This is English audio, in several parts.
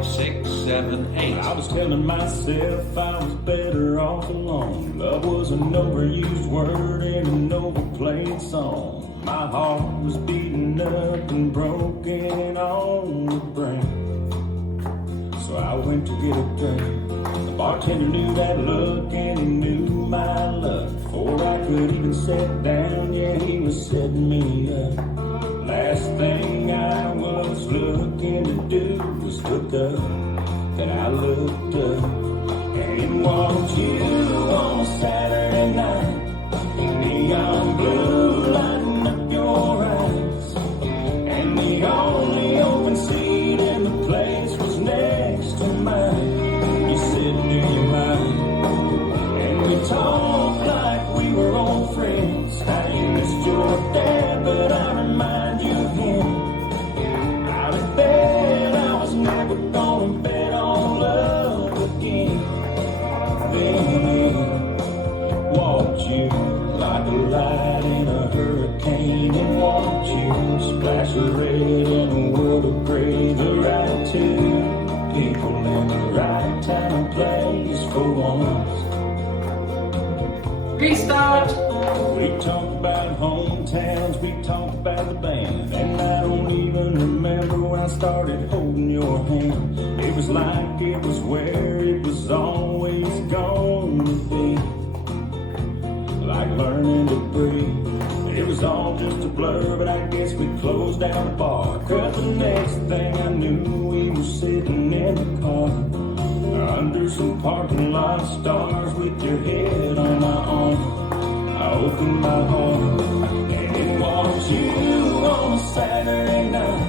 5, 6, 7, 8. I was telling myself I was better off alone. Love was an overused word in an overplayed song. My heart was beaten up and broken on the brink. So I went to get a drink. The bartender knew that look and he knew my luck. Before I could even sit down, yeah, he was setting me up. Last thing I was looking to do was look up. Then I looked up, and it was you on a Saturday night. Neon blue lighting up your eyes. And the only open seat in the place was next to mine. You said, do you mind? And we talked like we were old friends. How you missed your dad, but I remind you of him. Out of bed, I was never gonna bet on love again. Then walked you like a light in a hurricane, and watched you splash of red in a world of gray. The right two people in the right time and place for once. Restart. We talked about hometowns, we talked about the band, and I don't even remember when I started holding your hand. It was like it was where it was always going to be, like learning to breathe. It was all just a blur, but I guess we closed down the bar. Cause the next thing I knew, we were sitting in the car, under some parking lot stars, with your head on my arm. I opened my heart, and it was you on a Saturday night.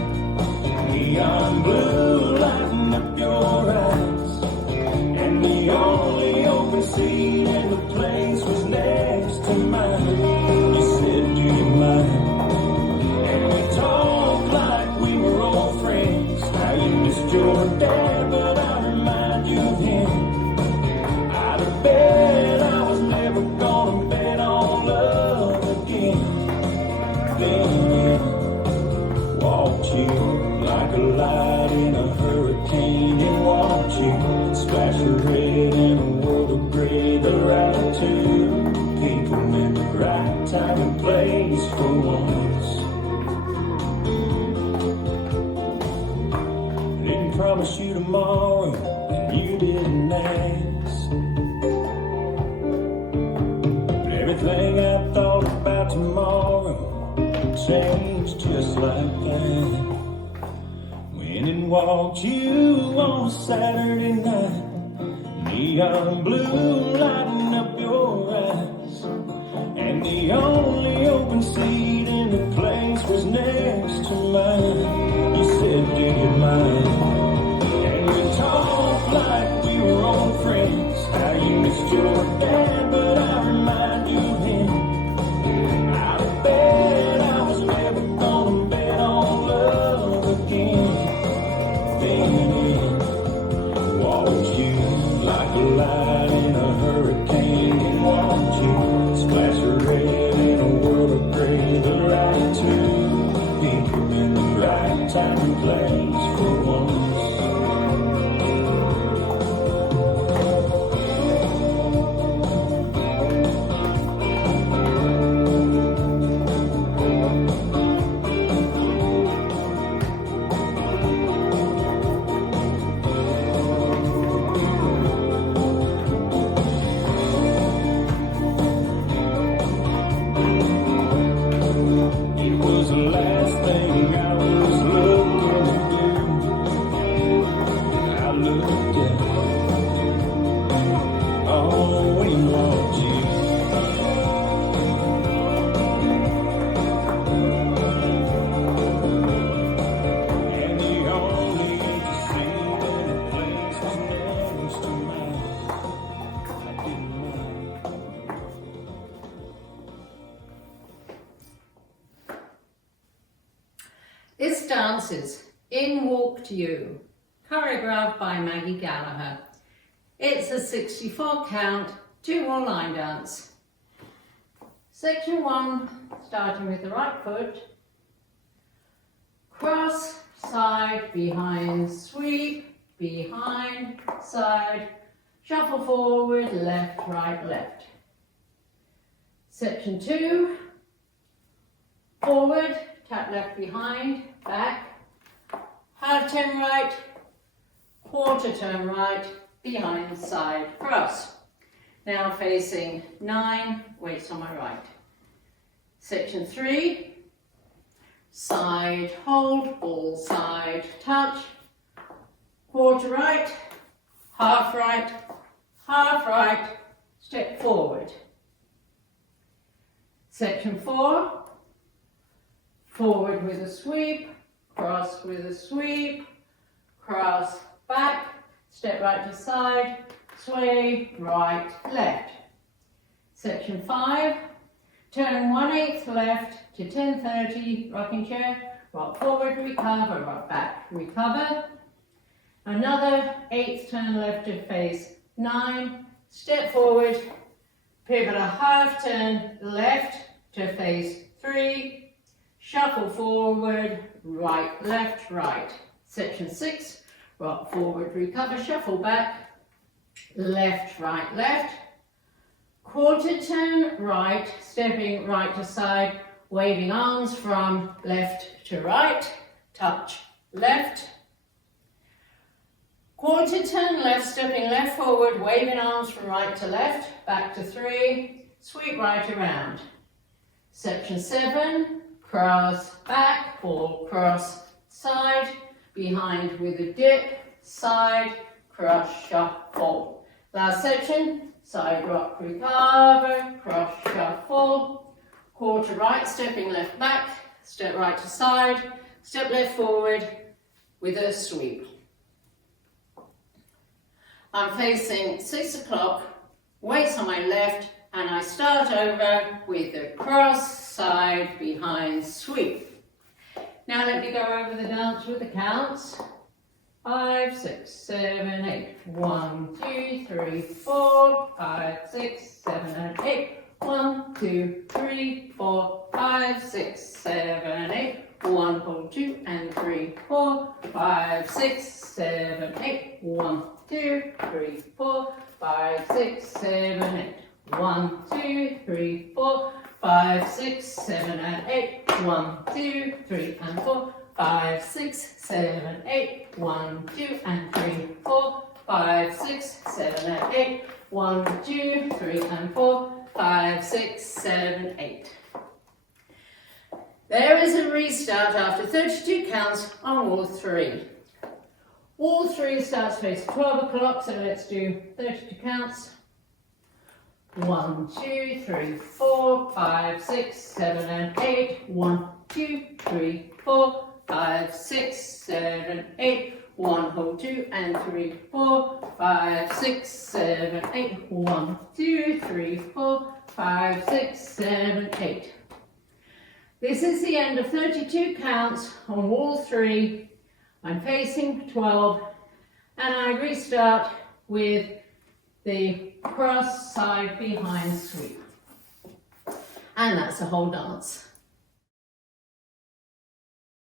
Neon blue lighting up your eyes. And the only open seat in the place was next to mine. You said, do you mind? And we talked like we were old friends. How you missed your dad, but I remind you of him. Out of bed, I was never gonna bet on love again. Then walked you like a light in a hurricane, and watched you splash of red in a world of gray. The right two people in the right time and place for once. Didn't promise you tomorrow, and you didn't ask. But everything I thought about tomorrow changed just like that. When it walked you on a Saturday night, neon blue lighting up your eyes. And the only open seat in the place was next to mine. You said, do you mind? And we talked like we were old friends. How you missed your dad, but I remind you of him. Out of bed, I was never gonna bet on love again. Then walked you like a light in a hurricane, and watched you splash of red in a world of gray. The right two people in the right time and place for once. It was the last thing I was looking to do. I looked at oh, and walked you. And the only empty seat in the place was next to mine. I didn't mind. This dance is In Walked You, choreographed by Maggie Gallagher. It's a 64 count, 2-wall line dance. Section 1, starting with the right foot. Cross, side, behind, sweep, behind, side, shuffle forward, left, right, left. Section 2, forward, tap left behind, back, half turn right, quarter turn right, behind, side, cross. Now facing 9, weights on my right. Section 3, side, hold, ball, side, touch, quarter right, half right, step forward. Section 4, forward with a sweep, cross with a sweep, cross, back, step right to side, sway, right, left. Section 5, turn 1/8 left to 10:30, rocking chair, rock forward, recover, rock back, recover. Another 1/8 turn left to face 9, step forward, pivot a half turn left to face 3, shuffle forward, right, left, right. Section 6, rock forward, recover, shuffle back, left, right, left. Quarter turn right, stepping right to side, waving arms from left to right, touch left. Quarter turn left, stepping left forward, waving arms from right to left, back to 3, sweep right around. Section 7, cross back, ball, cross, side, behind with a dip, side, cross, shuffle. Last section, side rock, recover, cross, shuffle. Quarter right, stepping left back, step right to side, step left forward with a sweep. I'm facing 6 o'clock, weights on my left, and I start over with a cross, side, behind, sweep. Now let me go over the dance with the counts. 5, 6, 7, 8. 1, 2, 3, 4, 5, 6, 7, and 8. 1, 2, 3, 4, 5, 6, 7, and 8. 1, hold 2 and 3, 4, 5, 6, 7, 8. 1, 2, 3, 4, 5, 6, 7, 8. 1, 2, 3, 4, 5, 6, 7, and 8. 1, 2, 3, and 4, 5, 6, 7, 8. 1, 2, and 3, 4, 5, 6, 7, and 8. 1, 2, 3, and 4, 5, 6, 7, 8. There is a restart after 32 counts on wall 3. Wall 3 starts facing 12 o'clock, so let's do 32 counts. 1, 2, 3, 4, 5, 6, 7, and 8. 1, 2, 3, 4, 5, 6, 7, 8. 1, hold 2 and 3, 4, 5, 6, 7, 8. 1, 2, 3, 4, 5, 6, 7, 8. This is the end of 32 counts on wall 3. I'm facing 12 and I restart with the cross side behind sweep. And that's the whole dance.